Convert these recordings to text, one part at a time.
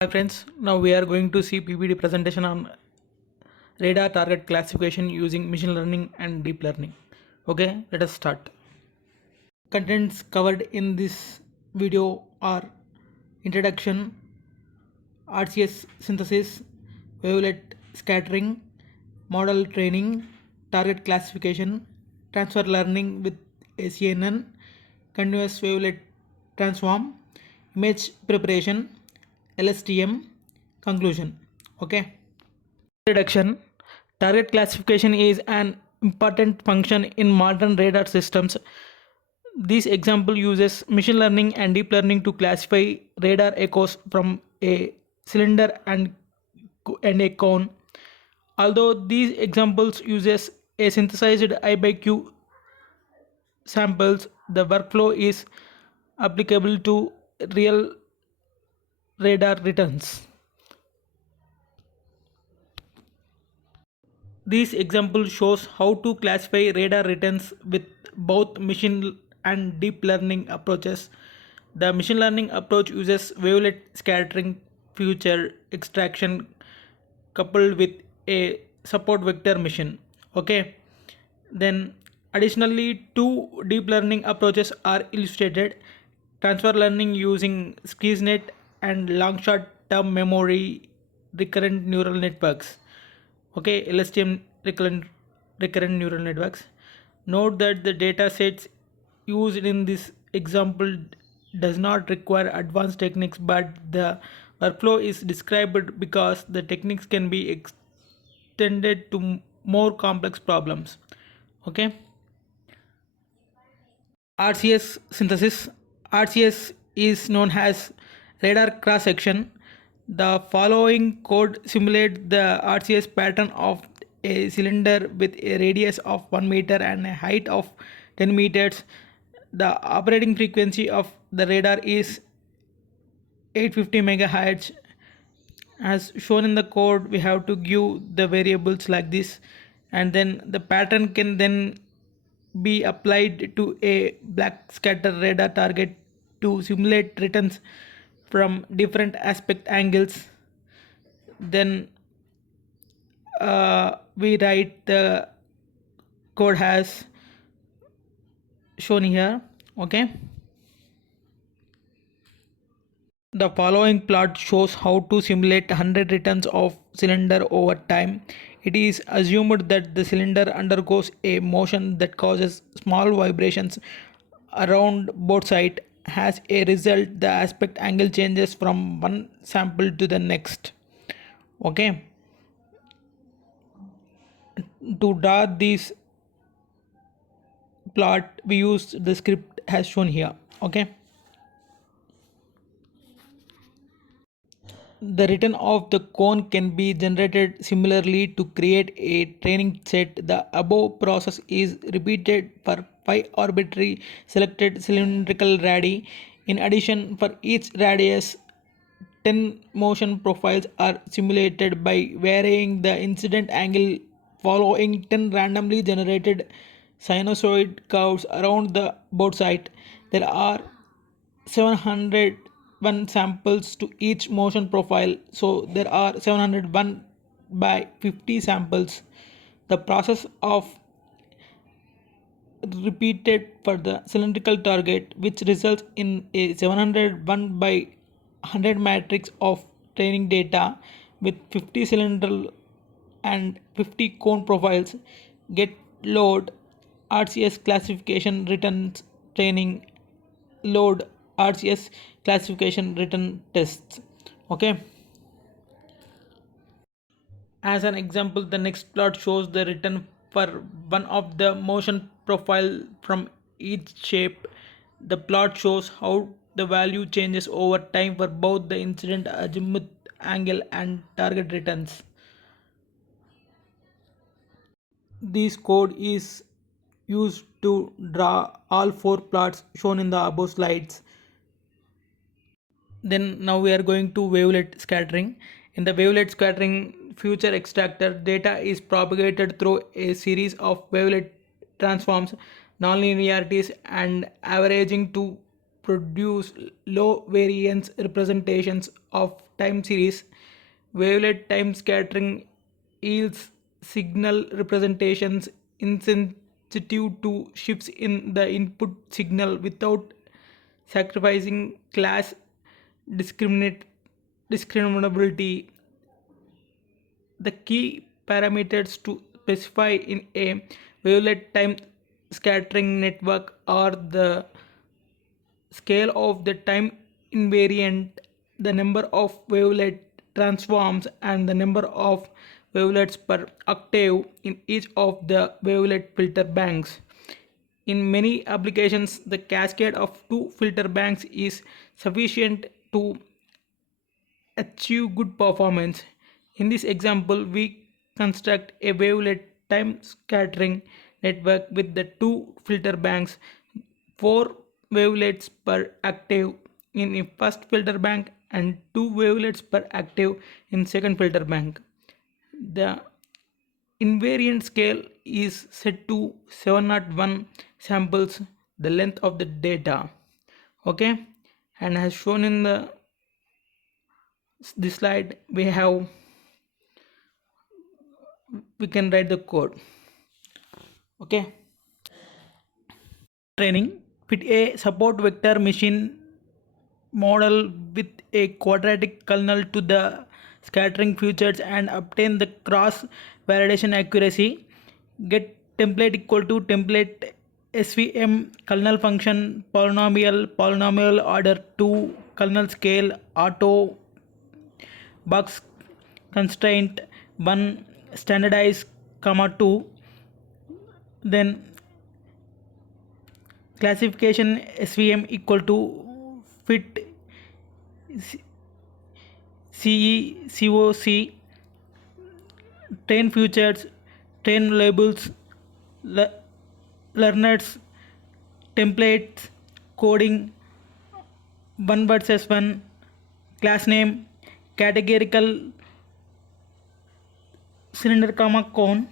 Hi friends, now we are going to see PPT presentation on radar target classification using machine learning and deep learning. Okay, let us start. Contents covered in this video are introduction, RCS synthesis, wavelet scattering, model training, target classification, transfer learning with ACNN, continuous wavelet transform, image preparation, LSTM, conclusion. Okay. Introduction. Target classification is an important function in modern radar systems. This example uses machine learning and deep learning to classify radar echoes from a cylinder and a cone. Although these examples uses a synthesized I by Q samples, the workflow is applicable to real radar returns. This example shows how to classify radar returns with both machine and deep learning approaches. The machine learning approach uses wavelet scattering feature extraction coupled with a support vector machine. Okay. Then additionally, two deep learning approaches are illustrated. Transfer learning using SkeezeNet and long short term memory recurrent neural networks. Okay, LSTM recurrent neural networks. Note that the data sets used in this example does not require advanced techniques, but the workflow is described because the techniques can be extended to more complex problems. Okay. RCS synthesis. RCS is known as radar cross section. The following code simulates the RCS pattern of a cylinder with a radius of 1 meter and a height of 10 meters. The operating frequency of the radar is 850 megahertz. As shown in the code, we have to give the variables like this, and then the pattern can then be applied to a black scatter radar target to simulate returns from different aspect angles. Then we write the code as shown here. Okay. The following plot shows how to simulate 100 returns of cylinder over time. It is assumed that the cylinder undergoes a motion that causes small vibrations around both sides. As a result, the aspect angle changes from one sample to the next. Okay. To draw this plot, we use the script as shown here. Okay. The return of the cone can be generated similarly to create a training set. The above process is repeated for 5 arbitrary selected cylindrical radii. In addition, for each radius, 10 motion profiles are simulated by varying the incident angle following 10 randomly generated sinusoid curves around the board site. There are 701 samples to each motion profile, so there are 701 by 50 samples. The process of repeated for the cylindrical target, which results in a 701 by 100 matrix of training data with 50 cylindrical and 50 cone profiles, get load RCS classification returns training load RCS classification return tests. Okay. As an example, the next plot shows the return for one of the motion profile from each shape. The plot shows how the value changes over time for both the incident azimuth angle and target returns. This code is used to draw all four plots shown in the above slides. Then now we are going to wavelet scattering. In the wavelet scattering feature extractor, data is propagated through a series of wavelet transforms, nonlinearities and averaging to produce low variance representations of time series. Wavelet time scattering yields signal representations insensitive to shifts in the input signal without sacrificing class discriminability. The key parameters to specify in a wavelet time scattering network are the scale of the time invariant, the number of wavelet transforms, and the number of wavelets per octave in each of the wavelet filter banks. In many applications, the cascade of two filter banks is sufficient to achieve good performance. In this example, we construct a wavelet time scattering network with the two filter banks, 4 wavelets per octave in the first filter bank and 2 wavelets per octave in second filter bank. The invariant scale is set to 701 samples, the length of the data. Okay, and as shown in this slide, we can write the code. Okay, training: fit a support vector machine model with a quadratic kernel to the scattering features and obtain the cross validation accuracy. Get template equal to template svm kernel function polynomial order 2 kernel scale auto box constraint 1 standardize comma 2. Then classification svm equal to fit CECOC, train features, train labels, learners, templates, coding, one versus one, class name, categorical cylinder comma cone,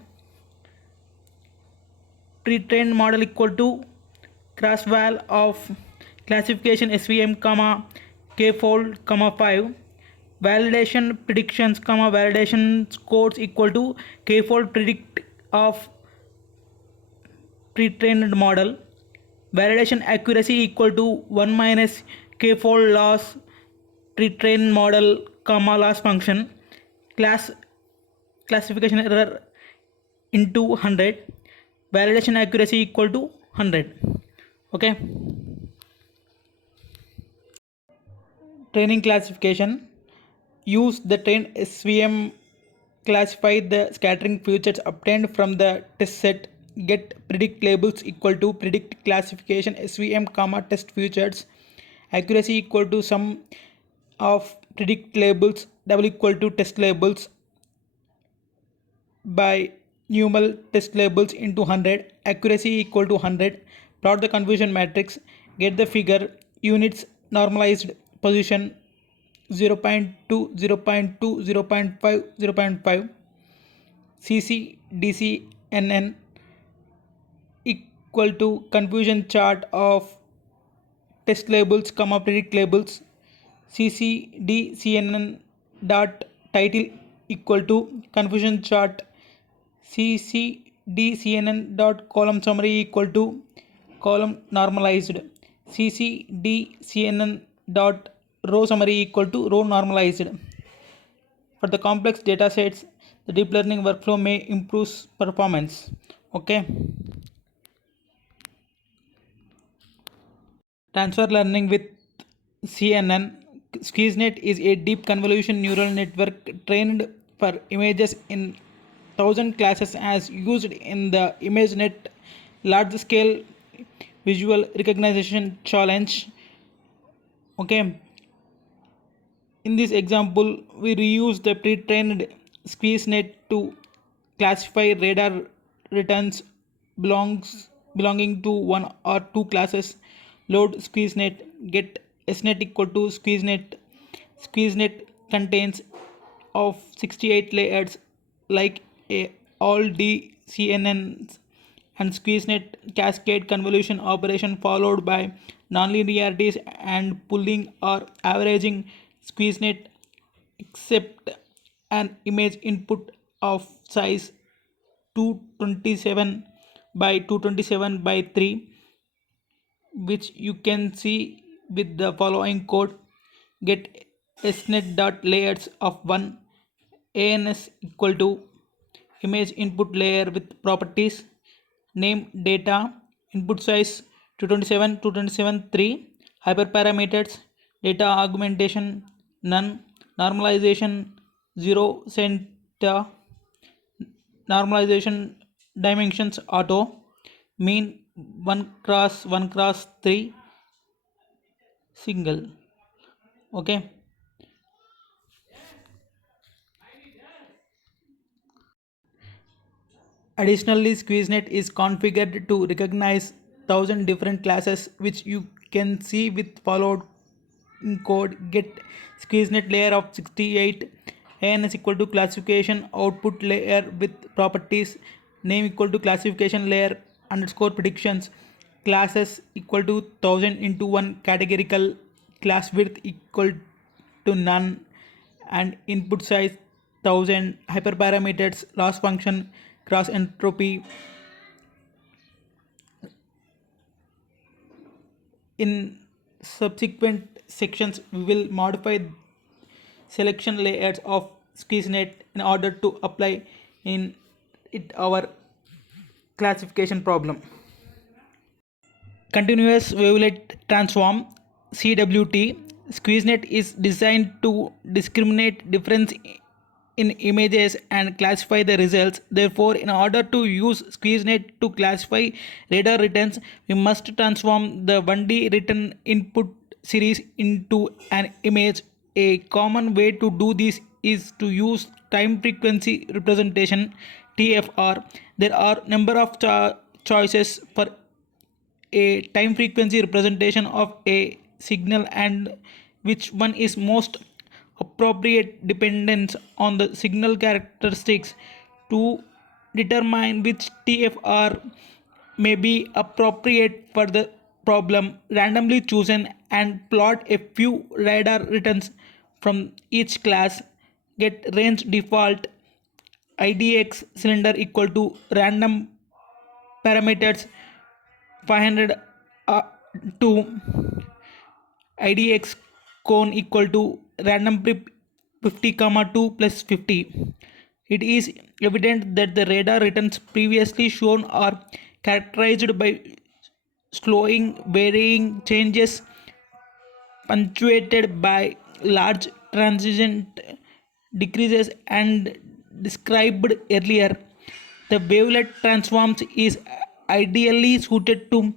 pre-trained model equal to cross val of classification svm comma k-fold comma 5, validation predictions comma validation scores equal to k-fold predict of pre-trained model, validation accuracy equal to 1 minus k-fold loss pre-trained model comma loss function, classification error into 100, validation accuracy equal to 100. Okay, training classification: use the trained svm, classify the scattering features obtained from the test set, get predict labels equal to predict classification svm comma test features, accuracy equal to sum of predict labels double equal to test labels by numeral test labels into 100, accuracy equal to 100, plot the confusion matrix, get the figure, units normalized position 0.2, 0.2, 0.5, 0.5, CC DCNN equal to confusion chart of test labels comma predict labels, CCDCNN dot title equal to confusion chart CCDCNN dot column summary equal to column normalized, CCDCNN dot row summary equal to row normalized. For the complex data sets, the deep learning workflow may improve performance. Okay. Transfer learning with CNN. SqueezeNet is a deep convolution neural network trained for images in 1000 classes as used in the ImageNet large scale visual recognition challenge. Okay, in this example we reuse the pre-trained SqueezeNet to classify radar returns belonging to one or two classes. Load SqueezeNet, get SNet equal to SqueezeNet. SqueezeNet contains of 68 layers like all DCNNs and SqueezeNet cascade convolution operation followed by nonlinearities and pooling or averaging. SqueezeNet accept an image input of size 227 by 227 by 3, which you can see with the following code: get snet.layers of 1 ans equal to image input layer with properties name data input size 227 227 3 hyperparameters data augmentation none normalization 0 center normalization dimensions auto mean 1 cross 1 cross 3 single. Okay. Additionally, SqueezeNet is configured to recognize 1000 different classes, which you can see with followed code: get SqueezeNet layer of 68 ans equal to classification output layer with properties name equal to classification layer underscore predictions classes equal to 1000 into 1 categorical class width equal to none and input size 1000 hyperparameters loss function cross entropy. In subsequent sections we will modify selection layers of SqueezeNet in order to apply in it our classification problem. Continuous wavelet transform CWT. SqueezeNet is designed to discriminate difference in images and classify the results. Therefore, in order to use SqueezeNet to classify radar returns, we must transform the 1D written input series into an image. A common way to do this is to use time frequency representation TFR. There are number of choices for a time frequency representation of a signal and which one is most appropriate depends on the signal characteristics. To determine which TFR may be appropriate for the problem, randomly chosen and plot a few radar returns from each class. Get range default IDX cylinder equal to random parameters 500 to IDX cone equal to random prep 50 comma 2 plus 50. It is evident that the radar returns previously shown are characterized by slowing varying changes punctuated by large transient decreases and described earlier. The wavelet transforms is ideally suited to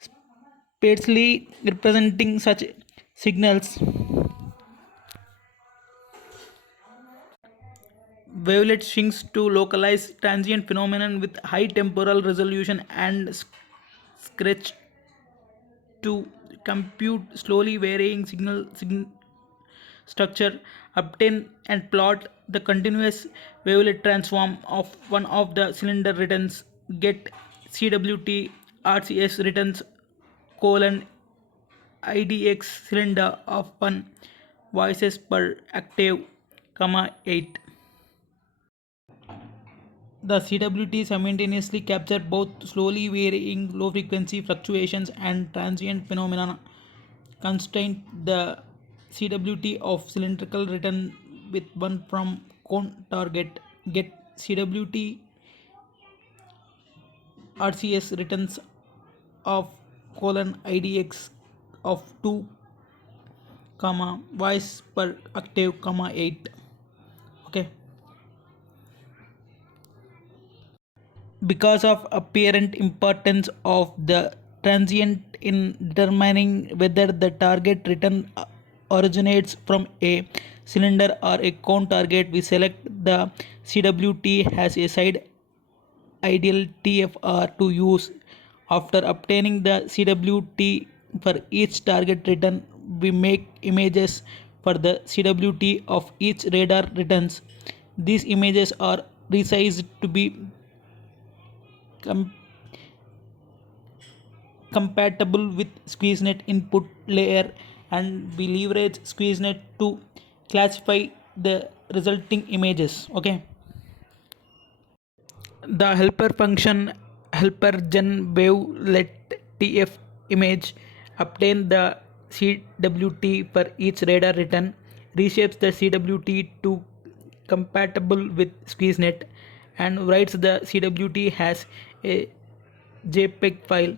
spatially representing such signals. Wavelet swings to localize transient phenomenon with high temporal resolution and scratch to compute slowly varying signal structure, obtain and plot the continuous wavelet transform of one of the cylinder returns, get CWT RCS returns colon IDX cylinder of 1 voices per octave, comma 8. The CWT simultaneously capture both slowly varying low frequency fluctuations and transient phenomena. Constraint the CWT of cylindrical return with one from cone target. Get CWT RCS returns of colon IDX of 2 comma voice per octave comma 8. Okay. Because of apparent importance of the transient in determining whether the target return originates from a cylinder or a cone target, we select the CWT as a side ideal TFR to use. After obtaining the CWT for each target return, we make images for the CWT of each radar returns. These images are resized to be compatible with SqueezeNet input layer, and we leverage SqueezeNet to classify the resulting images. Okay, the helper function helper gen wavelet tf image obtain the CWT for each radar return, reshapes the CWT to compatible with SqueezeNet, and writes the CWT as a JPEG file.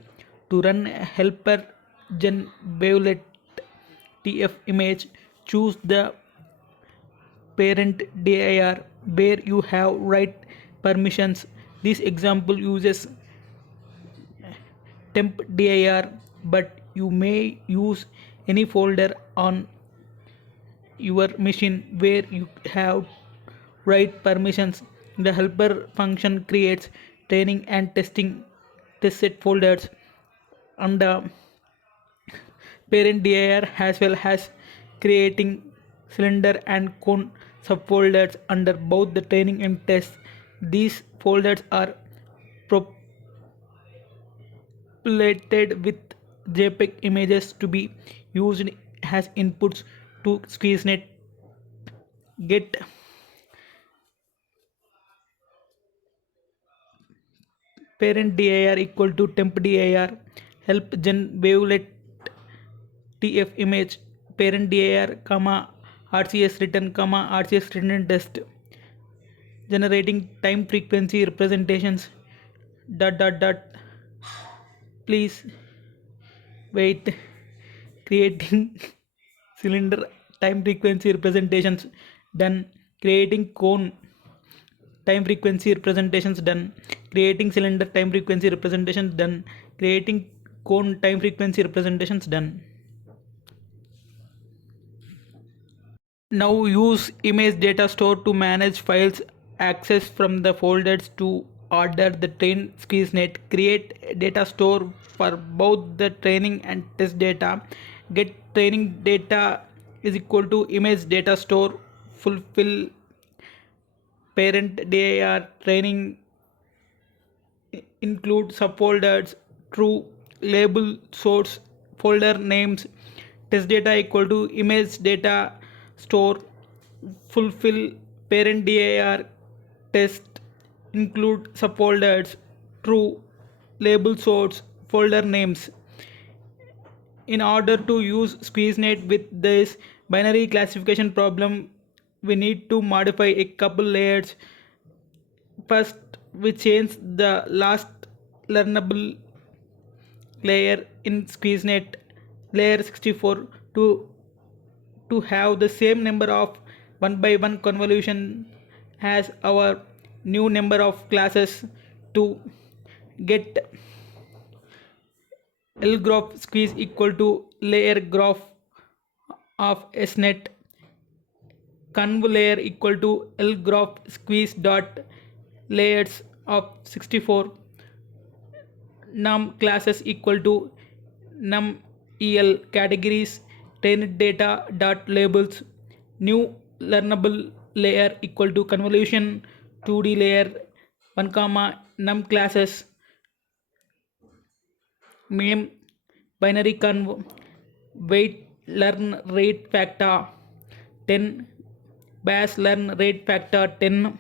To run helper gen wavelet tf image, choose the parent dir where you have write permissions. This example uses temp dir, but you may use any folder on your machine where you have write permissions. The helper function creates training and testing test set folders on the parent dir, as well as creating cylinder and cone subfolders under both the training and test. These folders are populated with JPEG images to be used as inputs to SqueezeNet. Get parent dir equal to temp dir help gen wavelet tf image parent dir comma rcs return comma rcs return test, generating time frequency representations dot dot dot. Please wait. Creating cylinder time frequency representations done. Creating cone time frequency representations done. Creating cylinder time frequency representations done. Creating cone time frequency representations done. Now use image data store to manage files access from the folders to order the train SqueezeNet. Create data store for both the training and test data. Get training data is equal to image data store. Fulfill parent dir training include subfolders true, label source folder names. Test data equal to image data store. Fulfill parent dir test include subfolders true, label source folder names. In order to use SqueezeNet with this binary classification problem, we need to modify a couple layers. First, we change the last learnable layer in SqueezeNet, layer 64, to have the same number of 1 by 1 convolution as our new number of classes. To get L graph squeeze equal to layer graph of SNet, conv layer equal to L graph squeeze dot layers of 64, num classes equal to num el categories, trained data dot labels, new learnable layer equal to convolution 2D layer 1 comma num classes, meme binary conv weight learn rate factor 10, bash learn rate factor 10,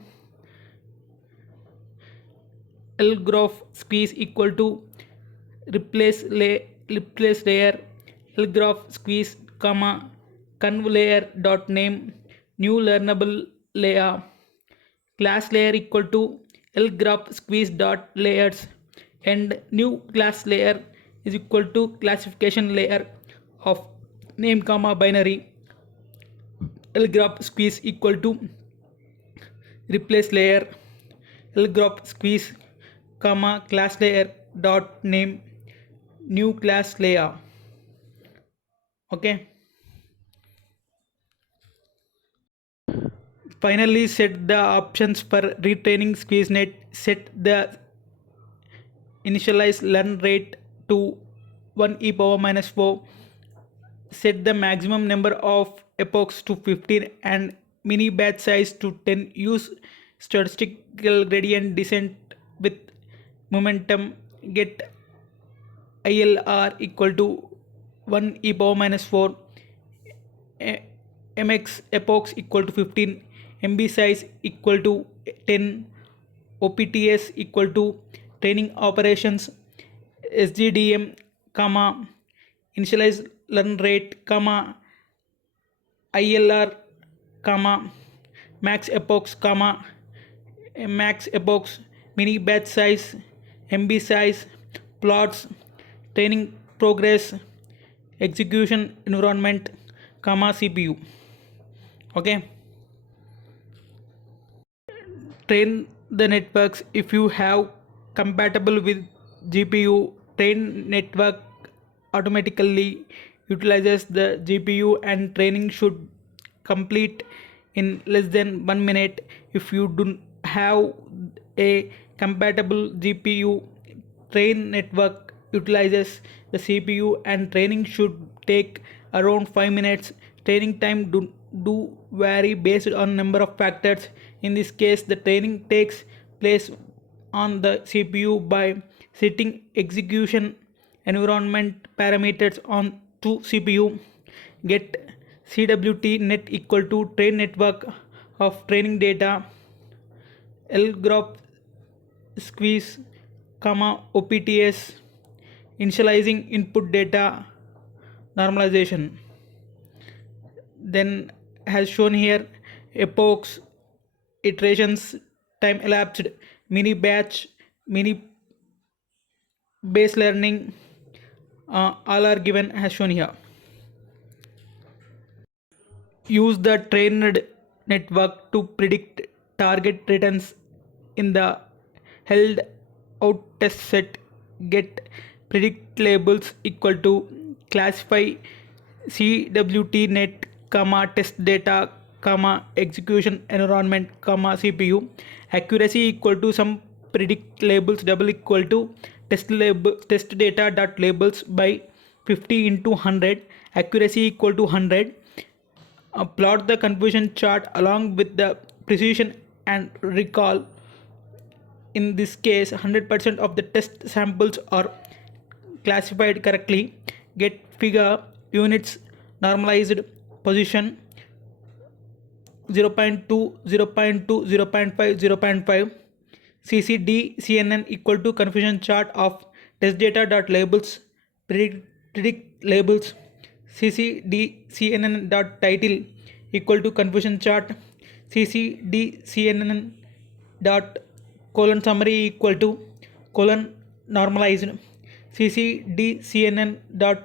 L graph squeeze equal to replace layer L graph squeeze comma conv layer dot name, new learnable layer, class layer equal to L graph squeeze dot layers, and new class layer is equal to classification layer of name comma binary. L graph squeeze equal to replace layer L graph squeeze comma class layer dot name, new class layer. Okay, finally set the options for retraining SqueezeNet. Set the initialize learn rate to 1 e power minus 4. Set the maximum number of epochs to 15 and mini batch size to 10. Use statistical gradient descent with momentum. Get ILR equal to 1 e power minus 4, mx epochs equal to 15, MB size equal to 10, OPTS equal to training operations, SGDM, comma, initialize learn rate, comma, ILR, comma, max epochs, comma, max epochs, mini batch size, MB size, plots, training progress, execution environment, comma, CPU. Okay, train the networks. If you have compatible with GPU, train network automatically utilizes the GPU and training should complete in less than 1 minute. If you don't have a compatible GPU, train network utilizes the CPU and training should take around 5 minutes. Training time do vary based on number of factors. In this case, the training takes place on the CPU by setting execution environment parameters on to CPU. Get CWT net equal to train network of training data, lgraph squeeze, comma, OPTS, initializing input data, normalization. Then has shown here epochs, iterations, time elapsed, mini batch, mini base learning, all are given as shown here. Use the trained network to predict target returns in the held out test set. Get predict labels equal to classify CWT net, comma, test data, comma, execution environment, comma, CPU. Accuracy equal to some predict labels double equal to test data dot labels by 50 into 100. Accuracy equal to 100. Plot the confusion chart along with the precision and recall. In this case, 100% of the test samples are classified correctly. Get figure units normalized position 0.2, 0.2, 0.5, 0.5. CCD CNN equal to confusion chart of test data dot labels predict labels. CCD CNN dot title equal to confusion chart. CCD CNN dot colon summary equal to colon normalized. CCD CNN dot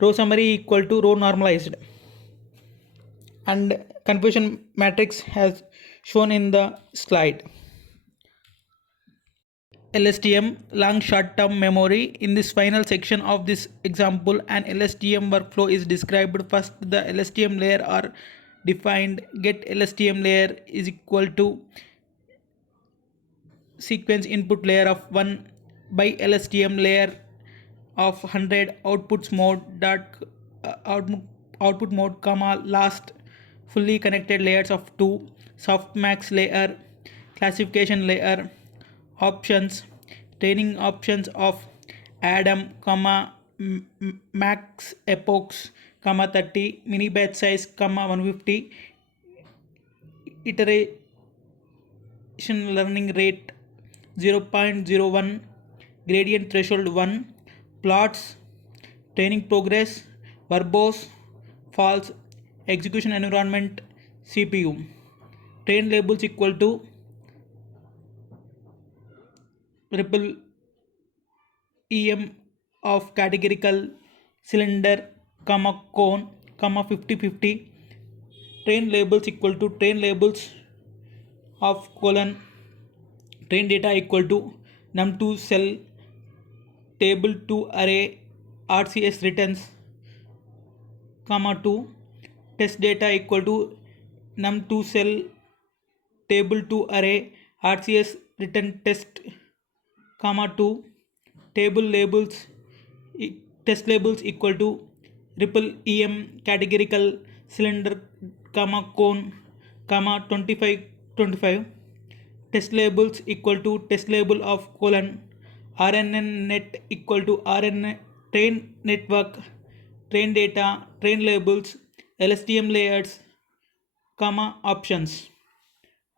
row summary equal to row normalized. And confusion matrix has shown in the slide. LSTM, long short term memory. In this final section of this example, an LSTM workflow is described. First, the LSTM layer are defined. Get LSTM layer is equal to sequence input layer of 1 by LSTM layer of 100 outputs mode dot output mode, comma, last fully connected layers of 2 softmax layer, classification layer, options, training options of Adam, comma, max epochs, comma, 30, mini batch size, comma, 150, iteration learning rate 0.01, gradient threshold 1, plots, training progress, verbose, false, execution environment, CPU. Train labels equal to ripple EM of categorical cylinder, comma, cone, comma, 50-50. Train labels equal to train labels of colon train data equal to num2 cell table to array RCS returns, comma, 2. Test data equal to num2 cell table to array RCS return test, comma, 2. Table labels test labels equal to ripple EM categorical cylinder, comma, cone, comma, 25. Test labels equal to test label of colon RNNet equal to RN train network, train data, train labels, LSTM layers, comma options.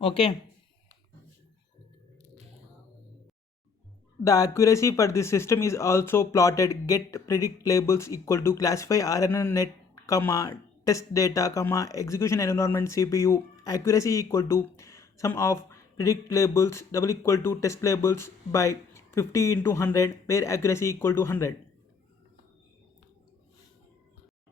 Okay. The accuracy for this system is also plotted. Get predict labels equal to classify RNNet, comma test data, comma execution environment CPU. Accuracy equal to sum of predict labels double equal to test labels by 50 into 100, where accuracy equal to 100.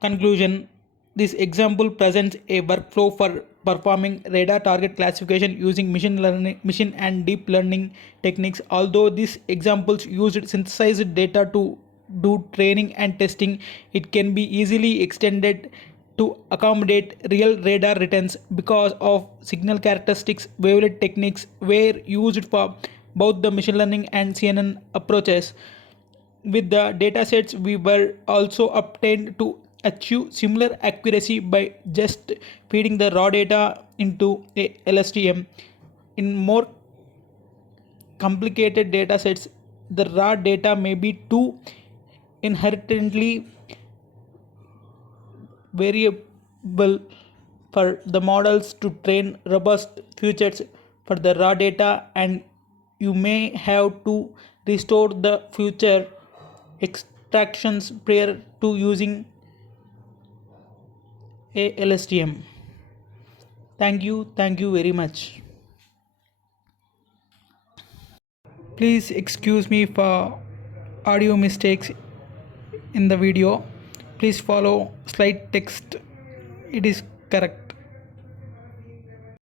Conclusion. This example presents a workflow for performing radar target classification using machine and deep learning techniques. Although these examples used synthesized data to do training and testing, it can be easily extended to accommodate real radar returns because of signal characteristics. Wavelet techniques were used for both the machine learning and CNN approaches. With the datasets, we were also obtained to achieve similar accuracy by just feeding the raw data into a LSTM. In more complicated datasets, the raw data may be too inherently variable for the models to train robust features for the raw data, and you may have to restore the future extractions prior to using a LSTM. Thank you very much. Please excuse me for audio mistakes in the video. Please follow slide text. It is correct.